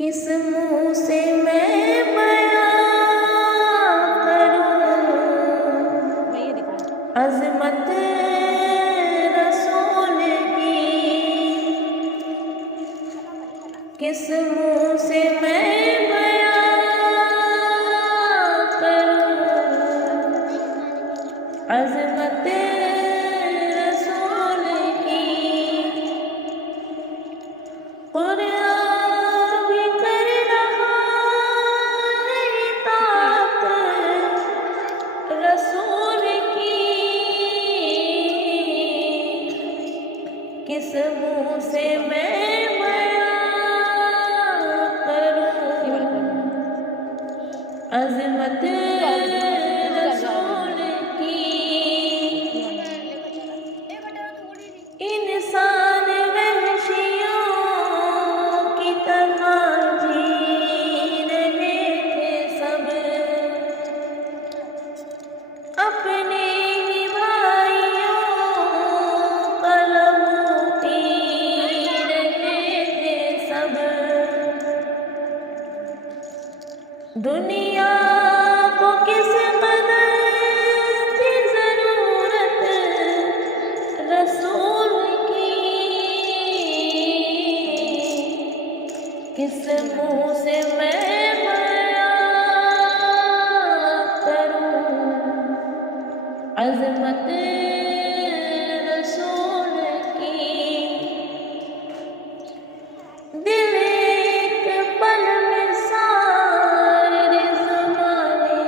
किस मुँह से मैं बयां करूं अज़मत रसूल की। किस मुँह से मैं बयां करूं अज़मत रसूल की। कुरान भी कर रहा है इताअत रसूल की। किस मुँह से मैं बयां करूं अज़मत रसूल की। इंसान वहशियों की तरह जी रहे थे सब, अपने ही भाइयों का लहू पी रहे थे सब। दुनिया को किस कदर थी ज़रूरत रसूल की। किस मुँह से मैं बयां करूं अज़मत रसूल की। दिल एक पल में सारे ज़माने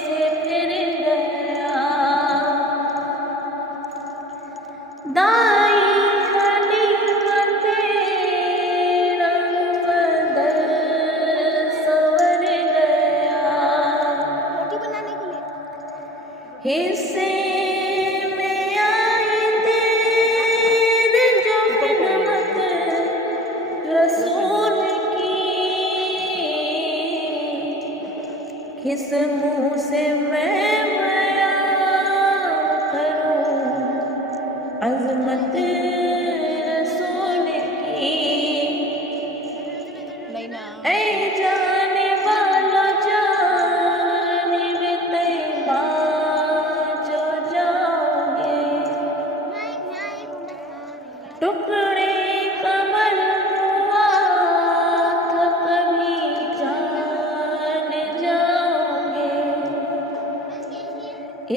से फिर गया, दाई खलीफत तेरा मुक़द्दर संवर गया। हिस्से में आई तेरे जो खिदमत रसूल की। किस मुँह से मैं बयां करूं अज़मत रसूल की। ऐ जाने वालों जानिब तैयबा जो जाओगे, टुकड़े कमर हुआ था कभी जान जाओगे।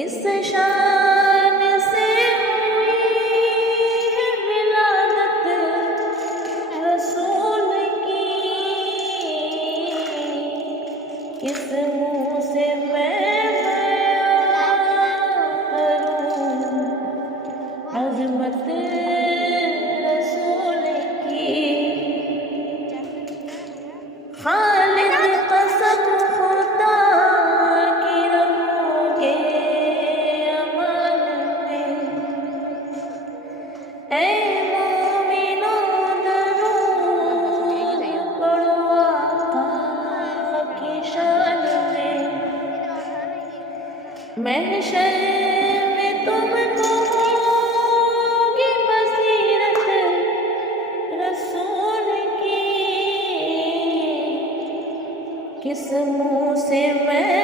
इस शान से हुई है विलादत रसूल की। किस मुँह से मैं बयां करूं अज़मत रसूल की। खालिद कसम खुदा की रहोगे अमन में। ऐ मोमिनों दरूद पढ़ो आका की शान में। महशर में तुमको होगी बसीरत रसूल की। किस मुँह से मैं